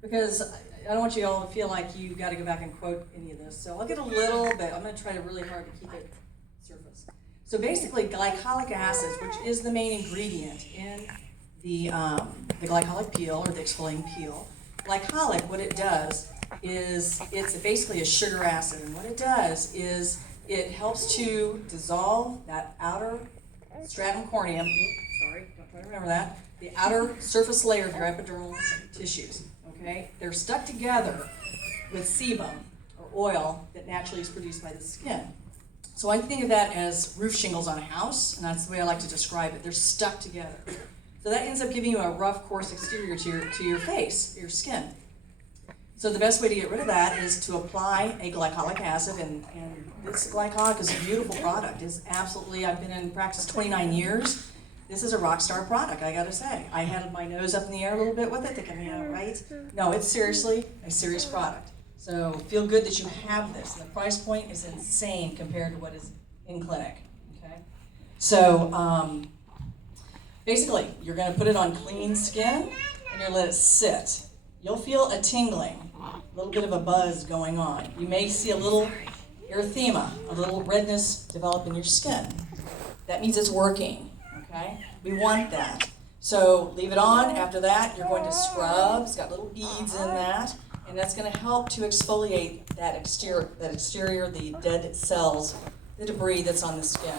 because I don't want you all to feel like you got to go back and quote any of this. So I'll get a little bit. I'm going to try really hard to keep it surface. So basically, glycolic acids, which is the main ingredient in the glycolic peel or the exfoliating peel. Glycolic, what it does is it's basically a sugar acid, and what it does is it helps to dissolve that outer stratum corneum. Sorry, don't try to remember that. The outer surface layer of your epidermal tissues. Okay, they're stuck together with sebum or oil that naturally is produced by the skin. So I think of that as roof shingles on a house, and that's the way I like to describe it. They're stuck together. So that ends up giving you a rough, coarse exterior to your face, your skin. So the best way to get rid of that is to apply a glycolic acid, and this glycolic is a beautiful product. It's absolutely, I've been in practice 29 years. This is a rock star product, I gotta say. I had my nose up in the air a little bit with it, thinking, yeah, right? No, it's seriously a serious product. So feel good that you have this. And the price point is insane compared to what is in clinic, okay? So basically, you're gonna put it on clean skin, and you're gonna let it sit. You'll feel a tingling, a little bit of a buzz going on. You may see a little erythema, a little redness develop in your skin. That means it's working, okay? We want that. So leave it on. After that, you're going to scrub. It's got little beads in that, and that's going to help to exfoliate that exterior, the dead cells, the debris that's on the skin.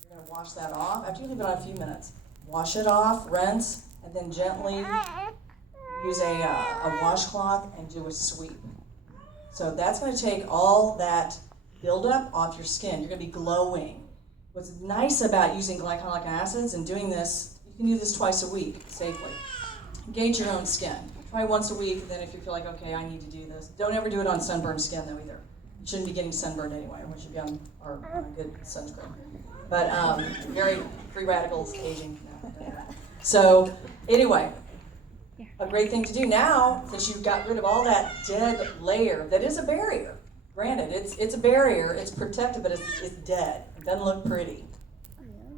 You're going to wash that off. After you leave it on a few minutes, wash it off, rinse, and then gently use a washcloth and do a sweep. So that's going to take all that buildup off your skin. You're going to be glowing. What's nice about using glycolic acids and doing this, you can do this twice a week safely. Gauge your own skin. Try once a week, and then if you feel like, okay, I need to do this. Don't ever do it on sunburned skin, though, either. You shouldn't be getting sunburned anyway. We should be on a good sunscreen. But very free radicals, aging. No. So anyway, a great thing to do now, since you've got rid of all that dead layer, that is a barrier. Granted, it's a barrier, it's protective, but it's dead. It doesn't look pretty.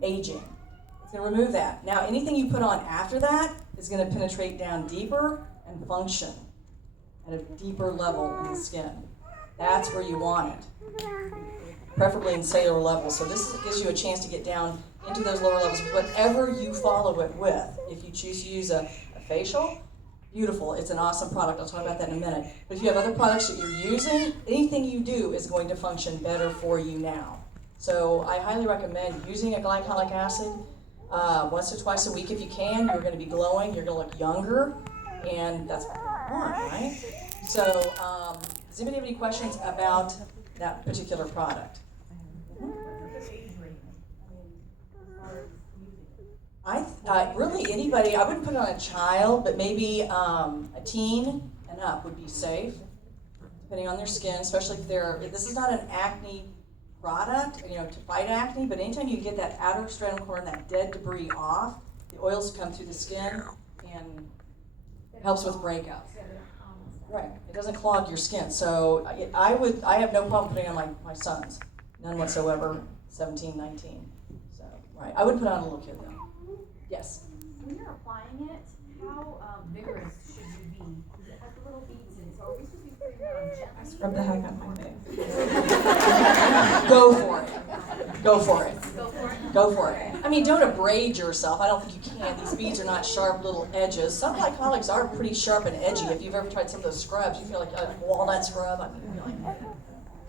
Aging. It's going to remove that. Now, anything you put on after that is going to penetrate down deeper and function at a deeper level in the skin. That's where you want it, preferably in cellular levels. So this gives you a chance to get down into those lower levels with whatever you follow it with. If you choose to use a facial, beautiful. It's an awesome product. I'll talk about that in a minute. But if you have other products that you're using, anything you do is going to function better for you now. So I highly recommend using a glycolic acid once or twice a week if you can. You're going to be glowing. You're going to look younger, and that's what you want, right? So does anybody have any questions about that particular product? Really anybody, I wouldn't put it on a child, but maybe a teen and up would be safe, depending on their skin, especially if this is not an acne product, to fight acne, but anytime you get that outer stratum corneum, that dead debris off, the oils come through the skin and it helps with breakouts. Right, it doesn't clog your skin. So I have no problem putting it on my sons, none whatsoever, 17, 19. So, right, I would put it on a little kid though. Yes? When you're applying it, how vigorous should you be? Because it has the little beads in it, so are we supposed to be putting it on gently? I scrub the heck out of my face. Go for it. Go for it. Go for it? Go for it. I mean, don't abrade yourself. I don't think you can. These beads are not sharp little edges. Some glycolics are pretty sharp and edgy. If you've ever tried some of those scrubs, you feel like a walnut scrub. I mean, you feel like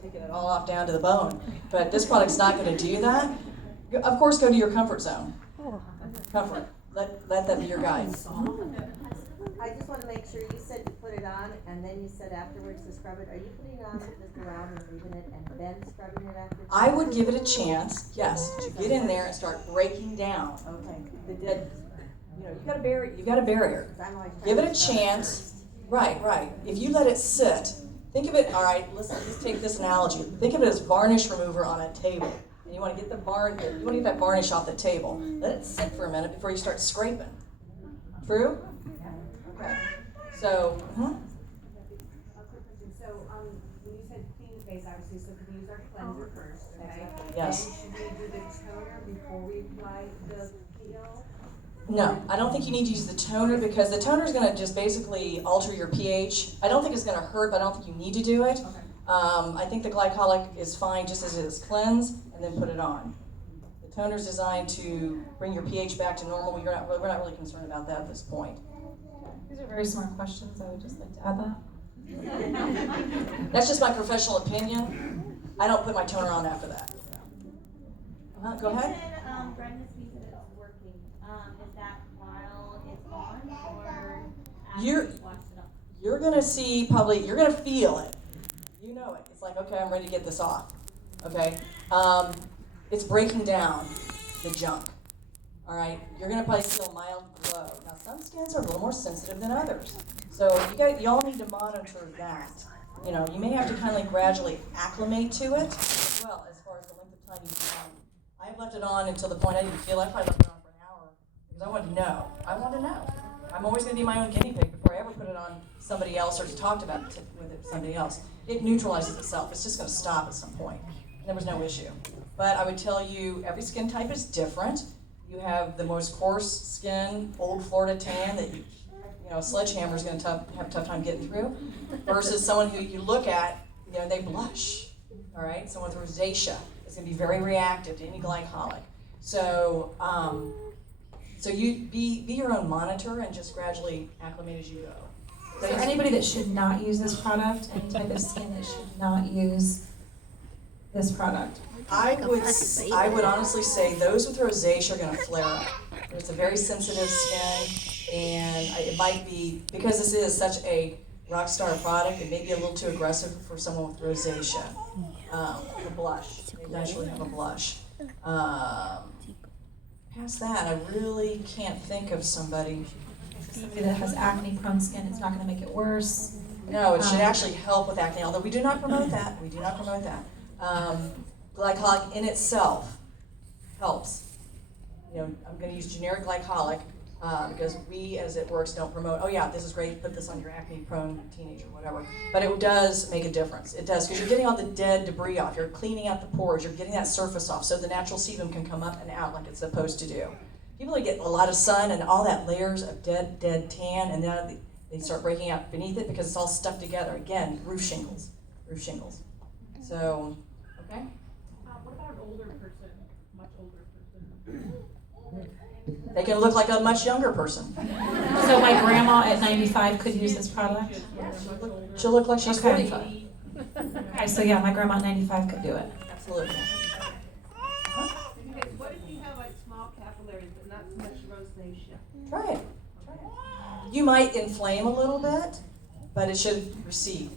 taking it all off down to the bone. But this product's not going to do that. Of course, go to your comfort zone. Comfort. Let that be your guide. I just want to make sure, you said to put it on, and then you said afterwards to scrub it. Are you putting it on just around and leaving it, and then scrubbing it afterwards? I would give it a chance, yes, to get in there and start breaking down. Okay. The dead, you've got a barrier. Give it a chance. Right. If you let it sit, think of it, all right, let's take this analogy. Think of it as varnish remover on a table. And you want to get that varnish off the table. Let it sit for a minute before you start scraping. True? Okay. So, So, when you said clean the face, obviously, so we use our cleanser first, okay? Yes. Then should we do the toner before we apply the peel? No, I don't think you need to use the toner because the toner is going to just basically alter your pH. I don't think it's going to hurt, but I don't think you need to do it. Okay. I think the glycolic is fine just as it is. Cleanse and then put it on. The toner is designed to bring your pH back to normal. We're not really concerned about that at this point. These are very smart questions. I would just like to add that. That's just my professional opinion. I don't put my toner on after that. Go ahead. You said, Brenda speaks that it's working. Is that while it's on or after You're- you've washed it off? You're gonna feel it. You know it. It's like, okay, I'm ready to get this off. Okay? It's breaking down the junk. All right? You're gonna probably feel a mild glow. Now, some skins are a little more sensitive than others. So y'all need to monitor that. You know, you may have to kind of gradually acclimate to it as well as far as the length of time you put it on. I've left it on until the point I didn't feel it. I probably left it on for an hour because I wanted to know. I want to know. I'm always going to be my own guinea pig before I ever put it on somebody else or talked about it with somebody else. It neutralizes itself. It's just going to stop at some point. There was no issue. But I would tell you every skin type is different. You have the most coarse skin, old Florida tan that a sledgehammer is going to have a tough time getting through, versus someone who you look at, they blush. All right, someone with rosacea is going to be very reactive to any glycolic. So, so you be your own monitor and just gradually acclimate as you go. Is there anybody that should not use this product? Any type of skin that should not use this product? I would honestly say those with rosacea are going to flare up. It's a very sensitive skin, and it might be, because this is such a rock star product, it may be a little too aggressive for someone with rosacea. The blush, they naturally have a blush. Past that, I really can't think of somebody. Somebody that has acne-prone skin, it's not going to make it worse. No, it should actually help with acne, although we do not promote that. We do not promote that. Glycolic in itself helps. I'm going to use generic glycolic because we, as it works, don't promote, oh yeah, this is great, put this on your acne-prone teenager, whatever. But it does make a difference. It does, because you're getting all the dead debris off. You're cleaning out the pores. You're getting that surface off so the natural sebum can come up and out like it's supposed to do. People that get a lot of sun and all that layers of dead tan, and then they start breaking out beneath it because it's all stuck together. Again, roof shingles. So, okay? What about an older person, much older person? They can look like a much younger person. So my grandma at 95 could use this product? She'll look like she's Okay. 45. Okay, so yeah, my grandma at 95 could do it. Absolutely. What if you have like small capillaries but not so much rosacea? Try it. You might inflame a little bit, but it should recede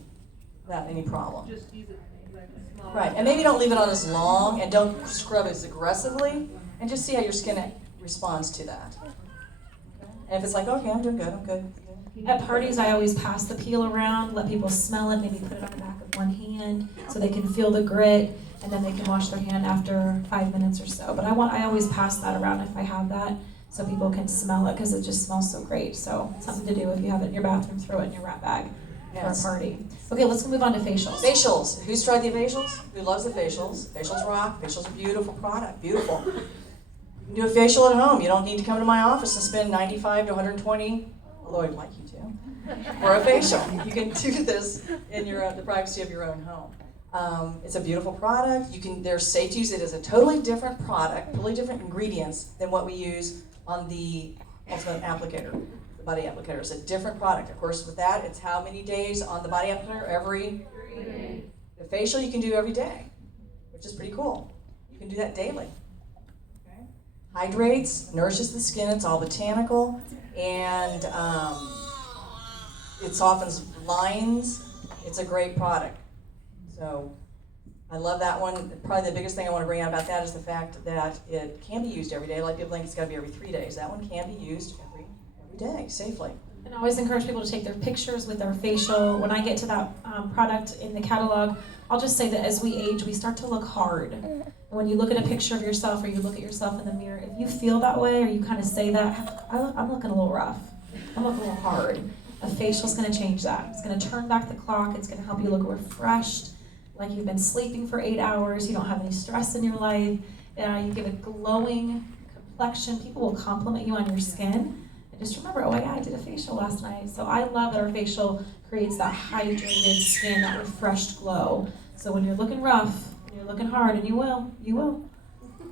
without any problem. Just use it like a small. Right, and maybe don't leave it on as long and don't scrub as aggressively, and just see how your skin responds to that. And if it's like, okay, I'm doing good, I'm good. At parties, I always pass the peel around, let people smell it, maybe put it on the back of one hand so they can feel the grit, and then they can wash their hand after 5 minutes or so. But I always pass that around if I have that, so people can smell it because it just smells so great. So something to do if you have it in your bathroom, throw it in your wrap bag Yes. for a party. Okay, let's move on to facials. Facials. Who's tried the facials? Who loves the facials? Facials rock. Facials are a beautiful product. Beautiful. You can do a facial at home. You don't need to come to my office and spend $95 to $120, although I'd like you to, for a facial. You can do this in the privacy of your own home. It's a beautiful product. They're safe to use. It is a totally different product, totally different ingredients than what we use on the Ultimate Applicator. The body applicator is a different product. Of course, with that, it's how many days on the body applicator? Every 3 days. The facial you can do every day, which is pretty cool. You can do that daily. Okay. Hydrates, nourishes the skin. It's all botanical, and it softens lines. It's a great product. So I love that one. Probably the biggest thing I want to bring out about that is the fact that it can be used every day. A lot of people think it's got to be every 3 days. That one can be used every day safely. And I always encourage people to take their pictures with their facial. When I get to that product in the catalog, I'll just say that as we age, we start to look hard. And when you look at a picture of yourself or you look at yourself in the mirror, if you feel that way or you kind of say that, I'm looking a little rough. I'm looking a little hard. A facial's going to change that. It's going to turn back the clock. It's going to help you look refreshed, like you've been sleeping for 8 hours. You don't have any stress in your life. You give a glowing complexion. People will compliment you on your skin. And just remember, oh yeah, I did a facial last night. So I love that our facial creates that hydrated skin, that refreshed glow. So when you're looking rough, when you're looking hard, and you will,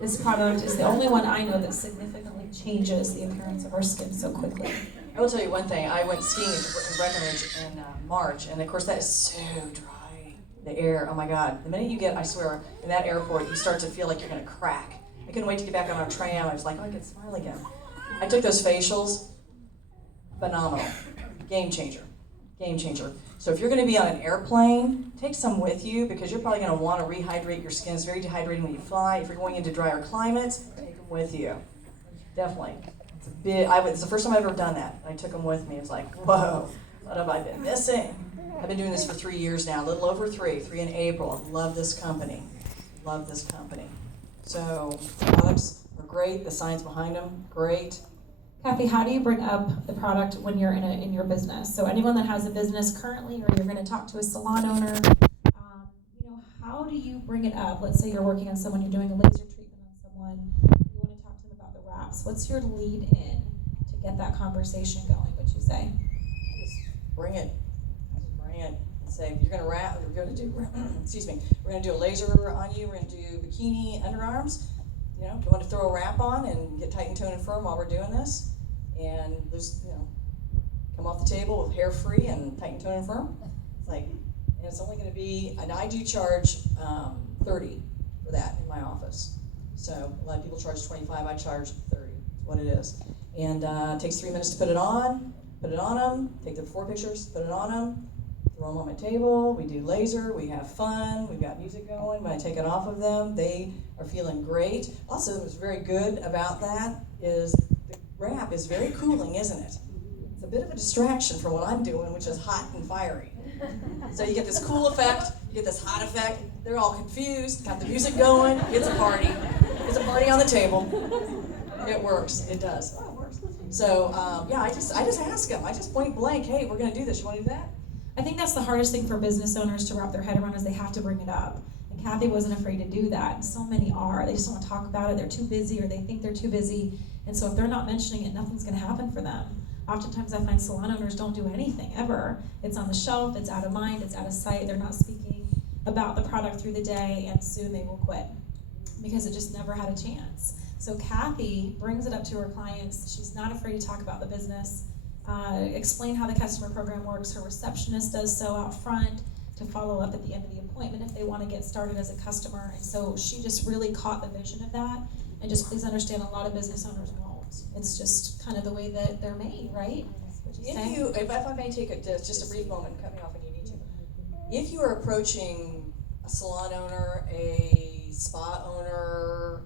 this product is the only one I know that significantly changes the appearance of our skin so quickly. I will tell you one thing. I went skiing in Breckenridge in March, and of course that is so dry. The air, oh my God. The minute you get, I swear, in that airport, you start to feel like you're going to crack. I couldn't wait to get back on our tram. I was like, oh, I can smile again. I took those facials. Phenomenal. Game changer. Game changer. So if you're going to be on an airplane, take some with you because you're probably going to want to rehydrate your skin. It's very dehydrating when you fly. If you're going into drier climates, take them with you. Definitely. It's the first time I've ever done that. I took them with me. It's like, whoa, what have I been missing? I've been doing this for 3 years now, a little over 3 in April. Love this company. Love this company. So products are great. The science behind them, great. Kathy, how do you bring up the product when you're in your business? So anyone that has a business currently, or you're going to talk to a salon owner, how do you bring it up? Let's say you're working on someone, you're doing a laser treatment on someone, and you want to talk to them about the wraps. What's your lead in to get that conversation going? Would you say? Just bring it. Just bring it. And say you're going to wrap. We're going to do. Excuse me. We're going to do a laser on you. We're going to do bikini underarms. You know, if you want to throw a wrap on and get tight and tone and firm while we're doing this, and there's, come off the table with hair free and tight and tone and firm. It's like, and it's only going to be, and I do charge $30 for that in my office. So a lot of people charge $25. I charge $30. Is what it is. And it takes 3 minutes to put it on them, take the 4 pictures, put it on them, throw them on my table. We do laser. We have fun. We've got music going. When I take it off of them, they are feeling great. Also, what's very good about that is the wrap is very cooling, isn't it? It's a bit of a distraction from what I'm doing, which is hot and fiery. So you get this cool effect, you get this hot effect. They're all confused, got the music going. It's a party. It's a party on the table. It works. It does. Oh, it works. So I just ask them. I just point blank, hey, we're going to do this. You want to do that? I think that's the hardest thing for business owners to wrap their head around is they have to bring it up. And Kathy wasn't afraid to do that. And so many are. They just don't want to talk about it. They're too busy or they think they're too busy. And so if they're not mentioning it, nothing's going to happen for them. Oftentimes I find salon owners don't do anything ever. It's on the shelf, it's out of mind, it's out of sight. They're not speaking about the product through the day, and soon they will quit because it just never had a chance. So Kathy brings it up to her clients. She's not afraid to talk about the business, explain how the customer program works. Her receptionist does so out front to follow up at the end of the appointment if they want to get started as a customer. And so she just really caught the vision of that. And just please understand, a lot of business owners won't. It's just kind of the way that they're made, right? If I may take just a brief moment, cut me off when you need to. If you are approaching a salon owner, a spa owner,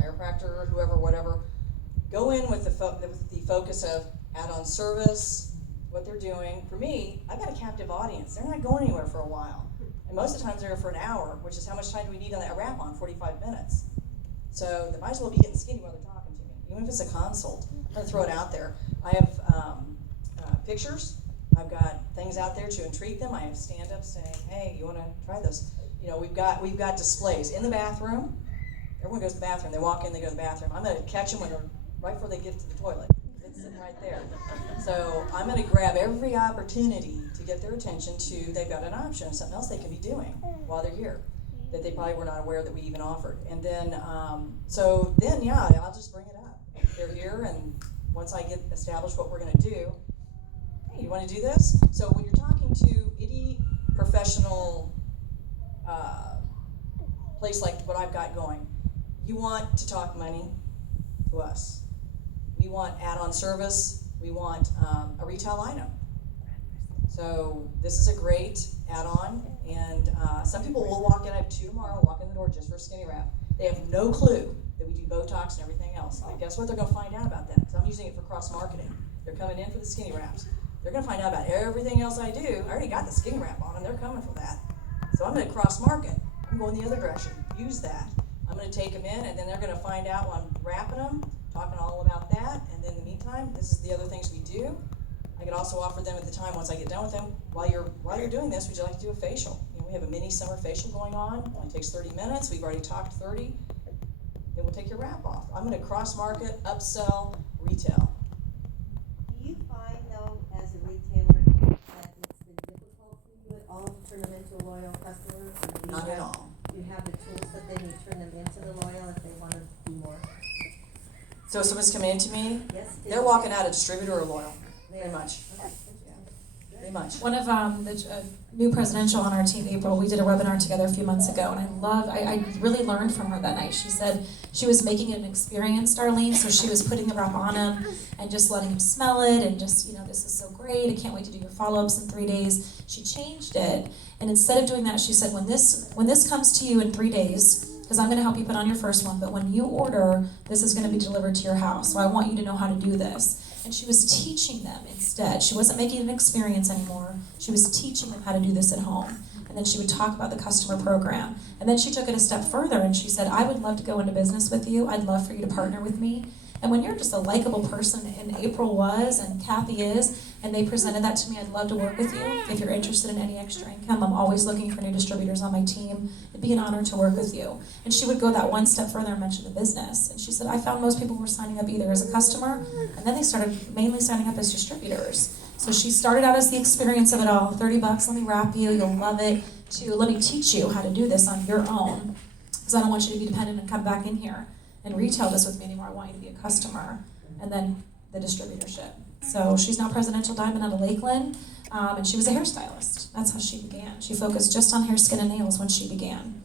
chiropractor, whoever, whatever, go in with the focus of add-on service, what they're doing. For me, I've got a captive audience. They're not going anywhere for a while. And most of the times they're here for an hour, which is how much time do we need on that wrap on? 45 minutes. So they might as well be getting skinny while they're talking to me, even if it's a consult. I'm going to throw it out there. I have pictures. I've got things out there to entreat them. I have stand-ups saying, hey, you want to try this? We've got displays in the bathroom. Everyone goes to the bathroom. They walk in, they go to the bathroom. I'm going to catch them right before they get to the toilet. It's sitting right there. So I'm going to grab every opportunity to get their attention to they've got an option, something else they can be doing while they're here that they probably were not aware that we even offered. And then, I'll just bring it up. They're here, and once I get established what we're going to do, hey, you want to do this? So when you're talking to any professional place like what I've got going, you want to talk money to us. We want add-on service. We want a retail item. So this is a great add-on, and some people will walk in. I have 2 tomorrow. Walk in the door just for a skinny wrap. They have no clue that we do Botox and everything else. But guess what? They're going to find out about that because I'm using it for cross-marketing. They're coming in for the skinny wraps. They're going to find out about everything else I do. I already got the skinny wrap on, and they're coming for that. So I'm going to cross-market. I'm going the other direction. Use that. I'm going to take them in, and then they're going to find out while I'm wrapping them, talking all about that. And then in the meantime, this is the other things we do. I could also offer them at the time, once I get done with them, while you're doing this, would you like to do a facial? We have a mini summer facial going on. It only takes 30 minutes. We've already talked 30. then we'll take your wrap off. I'm gonna cross-market, upsell, retail. Do you find though, as a retailer, that it's been difficult for you at all to turn them into a loyal customer? Or do you Not at have- all. Do you have the tools that then you turn them into the loyal if they wanna do more? So if someone's coming into me, Yes? they're walking out a distributor or loyal, very much, Okay. very much. One of the new presidential on our team, April, we did a webinar together a few months ago, and I really learned from her that night. She said she was making it an experience, Darlene, so she was putting the wrap on him and just letting him smell it and just, this is so great, I can't wait to do your follow-ups in 3 days. She changed it, and instead of doing that, she said, when this comes to you in 3 days, because I'm going to help you put on your first one, but when you order, this is going to be delivered to your house, so I want you to know how to do this. And she was teaching them instead. She wasn't making it an experience anymore. She was teaching them how to do this at home. And then she would talk about the customer program. And then she took it a step further and she said, I would love to go into business with you. I'd love for you to partner with me. And when you're just a likable person, and April was, and Kathy is, and they presented that to me, I'd love to work with you. If you're interested in any extra income, I'm always looking for new distributors on my team. It'd be an honor to work with you. And she would go that one step further and mention the business. And she said, I found most people were signing up either as a customer, and then they started mainly signing up as distributors. So she started out as the experience of it all. $30, let me wrap you, you'll love it. To let me teach you how to do this on your own, because I don't want you to be dependent and come back in here and retail this with me anymore. I want you to be a customer. And then the distributorship. So she's now presidential diamond out of Lakeland, and she was a hairstylist. That's how she began. She focused just on hair, skin, and nails when she began.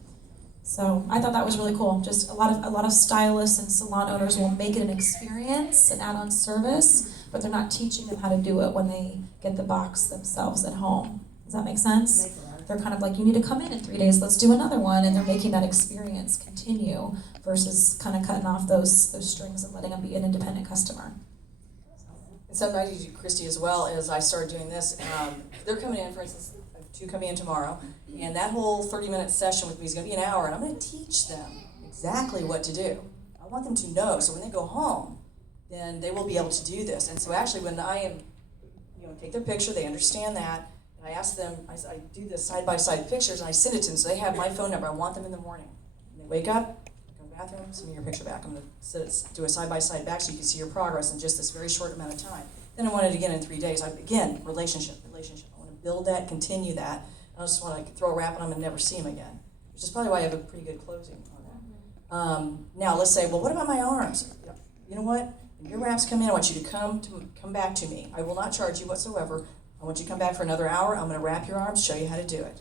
So I thought that was really cool. Just a lot of stylists and salon owners will make it an experience, an add-on service, but they're not teaching them how to do it when they get the box themselves at home. Does that make sense? Makes a lot of They're kind of like, you need to come in 3 days, let's do another one, and they're making that experience continue versus kind of cutting off those strings and letting them be an independent customer. And something I do, Christy, as well, is I started doing this. They're coming in, for instance, I have 2 coming in tomorrow, and that whole 30-minute session with me is going to be an hour, and I'm going to teach them exactly what to do. I want them to know, so when they go home, then they will be able to do this. And so actually, when I am, take their picture, they understand that, and I ask them, I do the side-by-side pictures, and I send it to them, so they have my phone number. I want them in the morning. And they wake up, go to the bathroom, send me your picture back. I'm going to do a side-by-side back so you can see your progress in just this very short amount of time. Then I want it again in 3 days. Again, relationship. I want to build that, continue that. I don't just want to throw a wrap on them and never see them again, which is probably why I have a pretty good closing on that. Now, let's say, well, what about my arms? You know what? When your wraps come in, I want you to come back to me. I will not charge you whatsoever. I want you to come back for another hour. I'm going to wrap your arms, show you how to do it.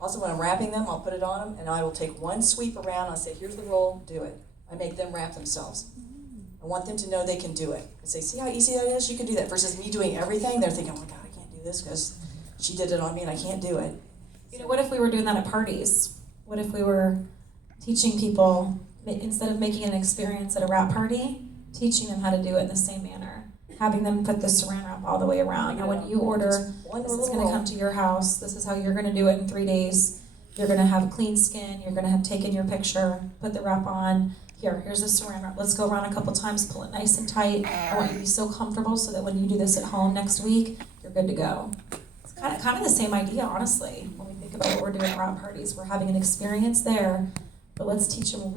Also, when I'm wrapping them, I'll put it on them, and I will take one sweep around. I'll say, here's the roll, do it. I make them wrap themselves. I want them to know they can do it. I say, see how easy that is? You can do that. Versus me doing everything, they're thinking, oh my God, I can't do this because she did it on me and I can't do it. What if we were doing that at parties? What if we were teaching people, instead of making an experience at a wrap party, teaching them how to do it in the same manner? Having them put the saran wrap all the way around. Now when you order, this is going to come to your house. This is how you're going to do it in 3 days. You're going to have clean skin. You're going to have taken your picture, put the wrap on. Here's the saran wrap. Let's go around a couple times, pull it nice and tight. I want you to be so comfortable so that when you do this at home next week, you're good to go. It's kind of the same idea, honestly, when we think about what we're doing at wrap parties. We're having an experience there, but let's teach them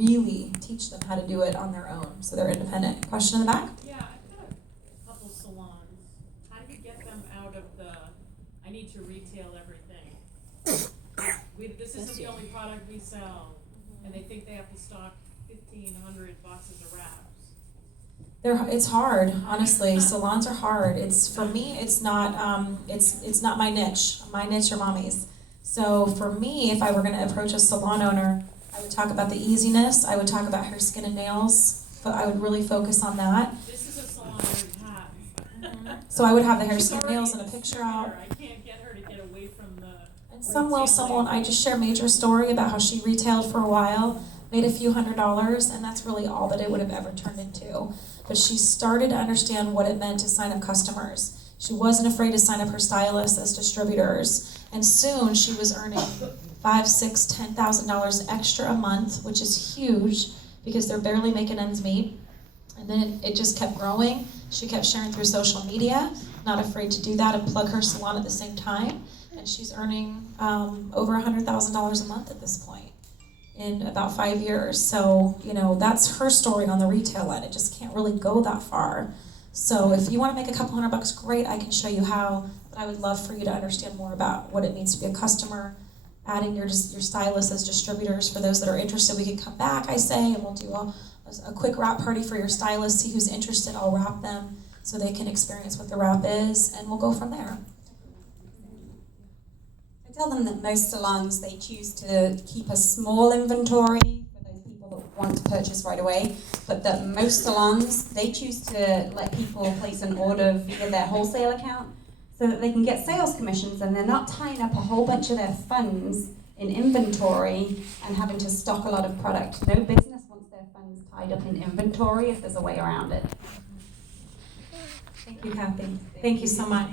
how to do it on their own so they're independent. Question in the back? Yeah, I've got a couple salons. How do you get them out of the, I need to retail everything? This isn't the only product we sell, and they think they have to stock 1,500 boxes of wraps. It's hard, honestly. Salons are hard. For me, it's not my niche. My niche are mommies. So for me, if I were going to approach a salon owner, I would talk about the easiness. I would talk about hair, skin, and nails. But I would really focus on that. This is a salon I already have. So I would have the hair, She's skin, already nails, in and a the picture square. out. I can't get her to get away from the. And some will, some won't. I just share a major story about how she retailed for a while, made a few $100s, and that's really all that it would have ever turned into. But she started to understand what it meant to sign up customers. She wasn't afraid to sign up her stylists as distributors. And soon she was earning $5,000, $6,000, $10,000 extra a month, which is huge because they're barely making ends meet. And then it just kept growing. She kept sharing through social media, not afraid to do that and plug her salon at the same time. And she's earning over $100,000 a month at this point. in about 5 years. So, that's her story on the retail end. It just can't really go that far. So if you want to make a couple $100, great, I can show you how. But I would love for you to understand more about what it means to be a customer, adding your stylists as distributors. For those that are interested, we can come back, I say, and we'll do a quick wrap party for your stylist. See who's interested, I'll wrap them so they can experience what the wrap is, and we'll go from there. I tell them that most salons, they choose to keep a small inventory for those people that want to purchase right away, but that most salons, they choose to let people place an order via their wholesale account so that they can get sales commissions, and they're not tying up a whole bunch of their funds in inventory and having to stock a lot of product. No business wants their funds tied up in inventory if there's a way around it. Thank you, Kathy. Thank you so much.